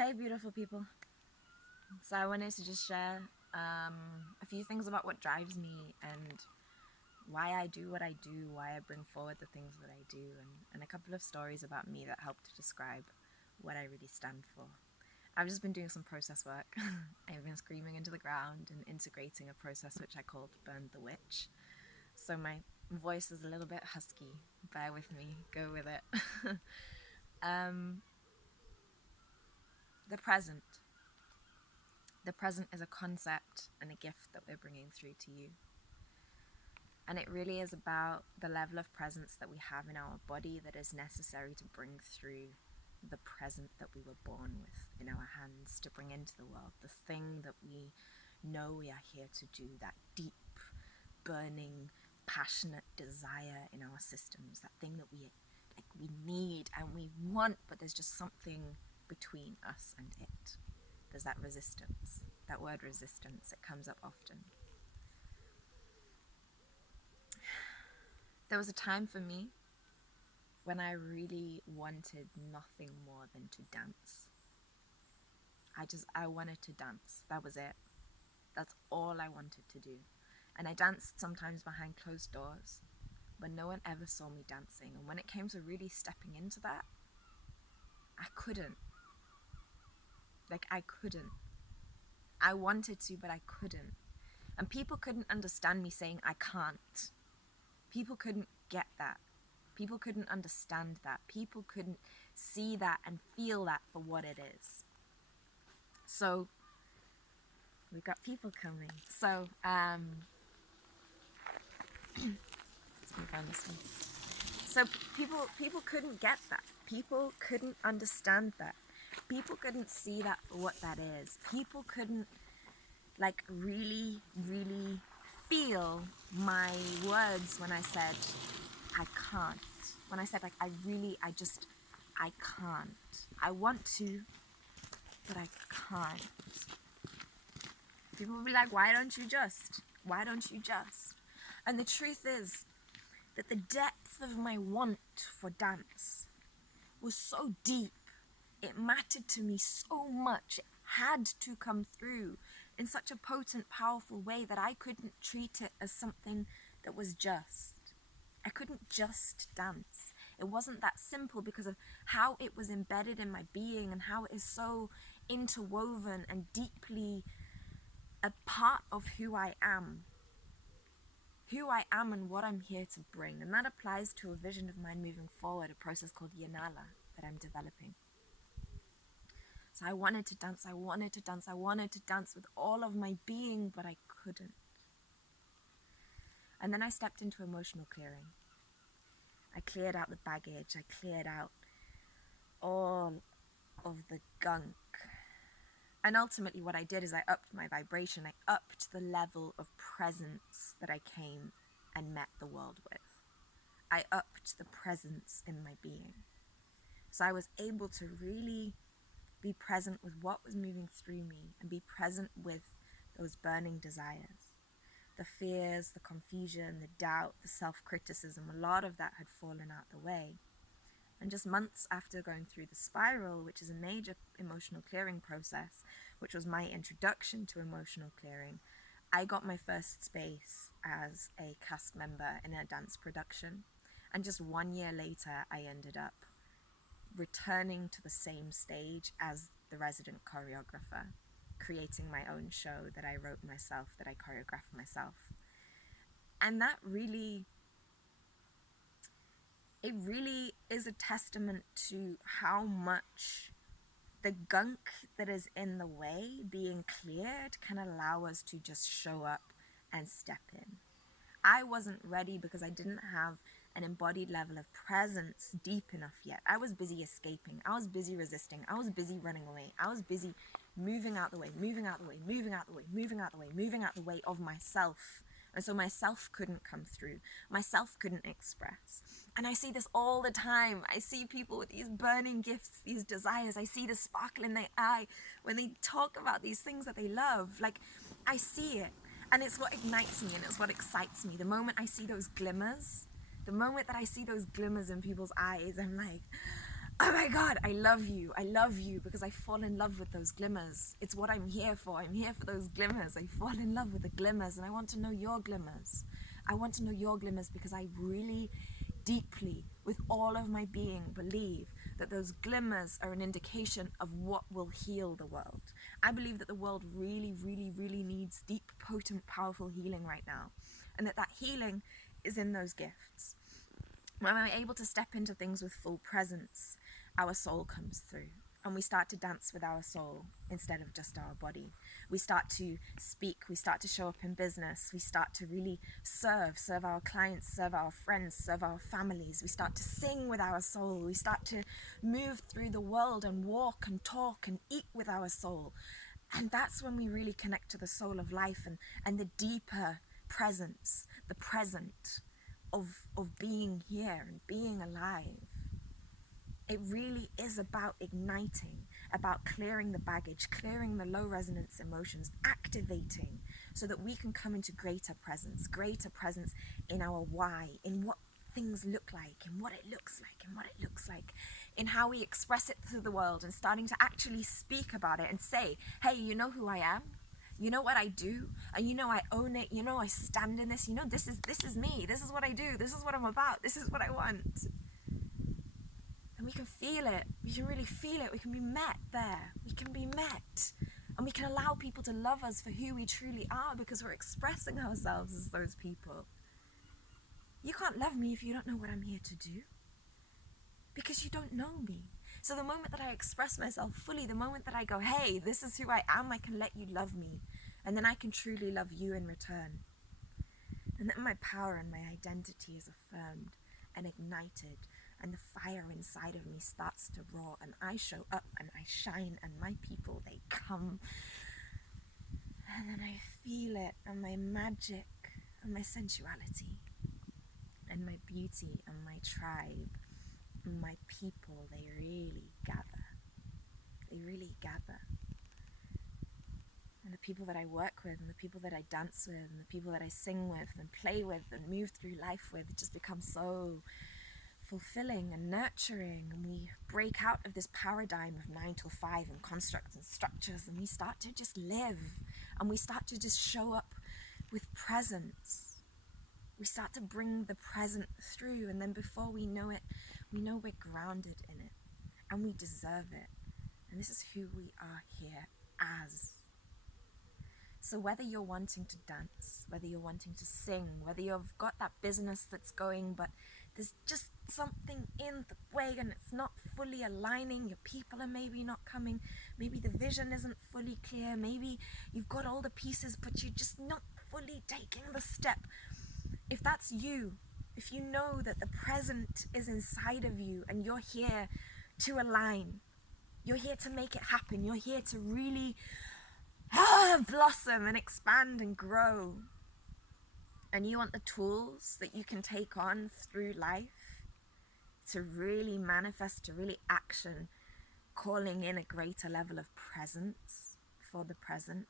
Hey, beautiful people. So I wanted to just share a few things about what drives me and why I do what I do, why I bring forward the things that I do, and a couple of stories about me that help to describe what I really stand for. I've just been doing some process work. I've been screaming into the ground and integrating a process which I called Burn the Witch. So my voice is a little bit husky. Bear with me, go with it. um, the present. The present is a concept and a gift that we're bringing through to you. And it really is about the level of presence that we have in our body that is necessary to bring through the present that we were born with in our hands, to bring into the world, the thing that we know we are here to do, that deep, burning, passionate desire in our systems, that thing that we need and we want, but there's just something between us and it. There's that resistance, that word resistance, it comes up often. There was a time for me when I really wanted nothing more than to dance. I wanted to dance. That was it. That's all I wanted to do. And I danced sometimes behind closed doors, but no one ever saw me dancing. And when it came to really stepping into that, I couldn't. I couldn't. I wanted to, but I couldn't. And people couldn't understand me saying I can't. People couldn't get that. People couldn't understand that. People couldn't see that and feel that for what it is. So we've got people coming. So let me find this one. So people couldn't get that. People couldn't understand that. People couldn't see that for what that is. People couldn't really feel my words when I said I can't. When I said I can't. I want to, but I can't. People will be like, why don't you just? Why don't you just? And the truth is that the depth of my want for dance was so deep. It mattered to me so much. It had to come through in such a potent, powerful way that I couldn't treat it as something that was just. I couldn't just dance. It wasn't that simple because of how it was embedded in my being and how it is so interwoven and deeply a part of who I am. Who I am and what I'm here to bring. And that applies to a vision of mine moving forward, a process called Yanala that I'm developing. So I wanted to dance, I wanted to dance, I wanted to dance with all of my being, but I couldn't. And then I stepped into emotional clearing. I cleared out the baggage, I cleared out all of the gunk. And ultimately what I did is I upped my vibration, I upped the level of presence that I came and met the world with. I upped the presence in my being. So I was able to really be present with what was moving through me and be present with those burning desires. The fears, the confusion, the doubt, the self-criticism, a lot of that had fallen out the way. And just months after going through the spiral, which is a major emotional clearing process, which was my introduction to emotional clearing, I got my first space as a cast member in a dance production. And just 1 year later, I ended up returning to the same stage as the resident choreographer, creating my own show that I wrote myself, that I choreographed myself. And that really is a testament to how much the gunk that is in the way being cleared can allow us to just show up and step in. I wasn't ready because I didn't have an embodied level of presence deep enough yet. I was busy escaping. I was busy resisting. I was busy running away. I was busy moving out the way, moving out the way, moving out the way, moving out the way, moving out the way of myself. And so myself couldn't come through. Myself couldn't express. And I see this all the time. I see people with these burning gifts, these desires. I see the sparkle in their eye when they talk about these things that they love. I see it. And it's what ignites me and it's what excites me. The moment I see those glimmers, the moment that I see those glimmers in people's eyes, I'm like, oh my God, I love you. I love you because I fall in love with those glimmers. It's what I'm here for. I'm here for those glimmers. I fall in love with the glimmers, and I want to know your glimmers. I want to know your glimmers because I really deeply, with all of my being, believe that those glimmers are an indication of what will heal the world. I believe that the world really, really, really needs deep, potent, powerful healing right now, and that healing is in those gifts. When we're able to step into things with full presence, our soul comes through, and we start to dance with our soul instead of just our body. We start to speak, we start to show up in business, we start to really serve our clients, serve our friends, serve our families. We start to sing with our soul, we start to move through the world and walk and talk and eat with our soul. And that's when we really connect to the soul of life and the deeper presence, the present of being here and being alive. It really is about igniting, about clearing the baggage, clearing the low resonance emotions, activating so that we can come into greater presence in our why, in what things look like, in what it looks like, in how we express it to the world, and starting to actually speak about it and say, hey, you know who I am? You know what I do? And you know I own it. You know I stand in this. You know this is me. This is what I do. This is what I'm about. This is what I want. And we can feel it. We can really feel it. We can be met there. We can be met. And we can allow people to love us for who we truly are because we're expressing ourselves as those people. You can't love me if you don't know what I'm here to do. Because you don't know me. So the moment that I express myself fully, the moment that I go, hey, this is who I am, I can let you love me. And then I can truly love you in return. And then my power and my identity is affirmed and ignited. And the fire inside of me starts to roar. And I show up and I shine. And my people, they come. And then I feel it. And my magic and my sensuality. And my beauty and my tribe. My people, they really gather. They really gather. And the people that I work with, and the people that I dance with, and the people that I sing with, and play with, and move through life with, just become so fulfilling and nurturing. And we break out of this paradigm of 9 to 5 and constructs and structures, and we start to just live. And we start to just show up with presence. We start to bring the present through, and then before we know it, we know we're grounded in it, and we deserve it. And this is who we are here as. So whether you're wanting to dance, whether you're wanting to sing, whether you've got that business that's going, but there's just something in the way and it's not fully aligning, your people are maybe not coming, maybe the vision isn't fully clear, maybe you've got all the pieces, but you're just not fully taking the step. If that's you, if you know that the present is inside of you and you're here to align, you're here to make it happen, you're here to really blossom and expand and grow, and you want the tools that you can take on through life to really manifest, to really action, calling in a greater level of presence for the present,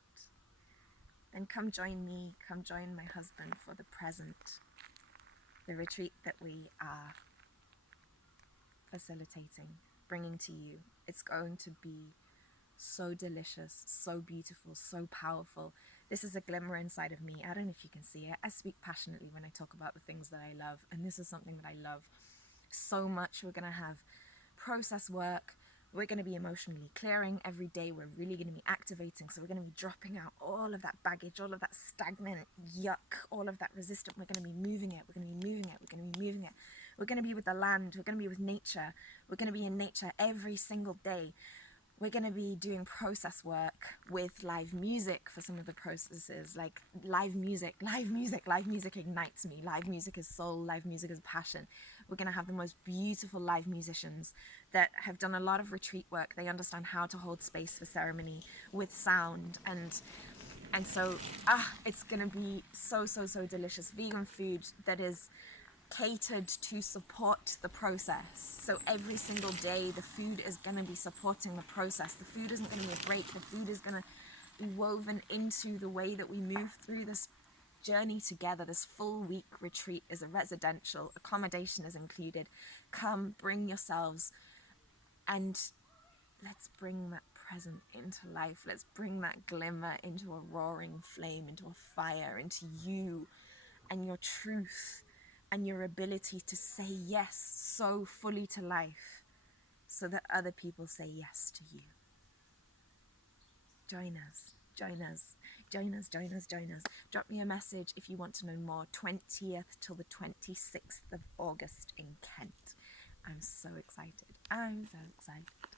then come join me, come join my husband for the present, the retreat that we are facilitating, bringing to you. It's going to be so delicious, so beautiful, so powerful. This is a glimmer inside of me. I don't know if you can see it. I speak passionately when I talk about the things that I love, and this is something that I love so much. We're going to have process work. We're going to be emotionally clearing every day. We're really going to be activating. So we're going to be dropping out all of that baggage, all of that stagnant yuck, all of that resistance. We're going to be moving it. We're going to be moving it. We're going to be moving it. We're going to be with the land. We're going to be with nature. We're going to be in nature every single day. We're going to be doing process work with live music for some of the processes, like live music ignites me. Live music is soul, live music is passion. We're going to have the most beautiful live musicians that have done a lot of retreat work. They understand how to hold space for ceremony with sound, and so it's going to be so delicious. Vegan food that is catered to support the process. So every single day the food is going to be supporting the process. The food isn't going to be a break. The food is going to be woven into the way that we move through this journey together. This full week retreat is a residential. Accommodation is included. Come, bring yourselves. And let's bring that present into life. Let's bring that glimmer into a roaring flame, into a fire, into you and your truth and your ability to say yes so fully to life so that other people say yes to you. Join us, join us, join us, join us, join us. Drop me a message if you want to know more. 20th till the 26th of August in Kent. I'm so excited. I'm so excited.